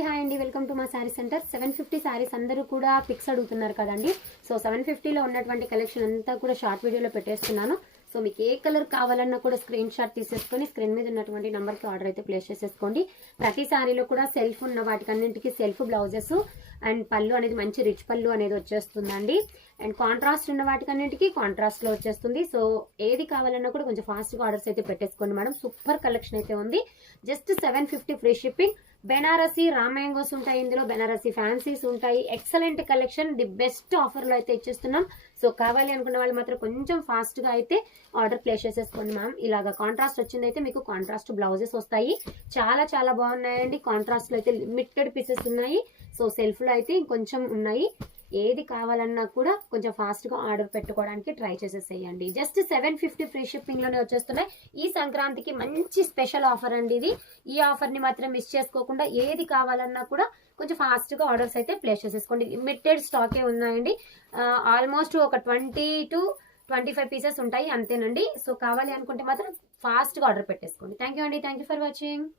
అందరికీ హాయ్ అండి, welcome to మా శారీ సెంటర్. 750 శారీస్ అందరూ కూడా పిక్స్ అడుగుతున్నారు కదండి. సో 750లో ఉన్నటువంటి కలెక్షన్ అంతా కూడా షార్ట్ వీడియోలో పెట్టేస్తున్నాను. సో మీకు ఏ కలర్ కావాలన్నా కూడా స్క్రీన్ షాట్ తీసేసుకొని స్క్రీన్ మీద ఉన్నటువంటి నెంబర్కి ఆర్డర్ అయితే ప్లేస్ చేసేసుకోండి. ప్రతి శారీలో కూడా సెల్ఫ్ ఉన్న వాటికన్నింటికి సెల్ఫ్ బ్లౌజెస్ అండ్ పళ్ళు అనేది మంచి రిచ్ పళ్ళు అనేది వచ్చేస్తుందండి. అండ్ కాంట్రాస్ట్ ఉన్న వాటికన్నింటికి కాంట్రాస్ట్ లో వచ్చేస్తుంది. సో ఏది కావాలన్నా కూడా కొంచెం ఫాస్ట్ గా ఆర్డర్స్ అయితే పెట్టేసుకోండి మేడం. సూపర్ కలెక్షన్ అయితే ఉంది. Just 750 free shipping. బెనారసీ రామాయంగోస్ ఉంటాయి, ఇందులో బెనారసీ ఫ్యాన్సీస్ ఉంటాయి. Excellent collection, the best offer లో అయితే ఇచ్చేస్తున్నాం. సో కావాలి అనుకున్న వాళ్ళు మాత్రం కొంచెం ఫాస్ట్ గా అయితే ఆర్డర్ ప్లేస్ చేసేసుకోండి మ్యామ్. ఇలాగా కాంట్రాస్ట్ వచ్చింది అయితే మీకు కాంట్రాస్ట్ బ్లౌజెస్ వస్తాయి. చాలా చాలా బాగున్నాయండి. కాంట్రాస్ట్ లో అయితే లిమిటెడ్ పీసెస్ ఉన్నాయి. సో సెల్ఫ్ లో అయితే ఇంకొంచెం ఉన్నాయి. ఏది కావాలన్నా కూడా కొంచెం ఫాస్ట్ గా ఆర్డర్ పెట్టుకోవడానికి ట్రై చేసేసేయండి. జస్ట్ 750 ఫ్రీ షిప్పింగ్ లోనే వచ్చేస్తున్నాయి. ఈ సంక్రాంతికి మంచి స్పెషల్ ఆఫర్ అండి ఇది. ఈ ఆఫర్ ని మాత్రం మిస్ చేసుకోకుండా ఏది కావాలన్నా కూడా కొంచెం ఫాస్ట్ గా ఆర్డర్స్ అయితే ప్లేస్ చేసేసుకోండి. లిమిటెడ్ స్టాకే ఉన్నాయండి. ఆల్మోస్ట్ ఒక 20 to 25 పీసెస్ ఉంటాయి అంతేనండి. సో కావాలి అనుకుంటే మాత్రం ఫాస్ట్ గా ఆర్డర్ పెట్టేసుకోండి. థ్యాంక్ యూ అండి. Thank you for watching.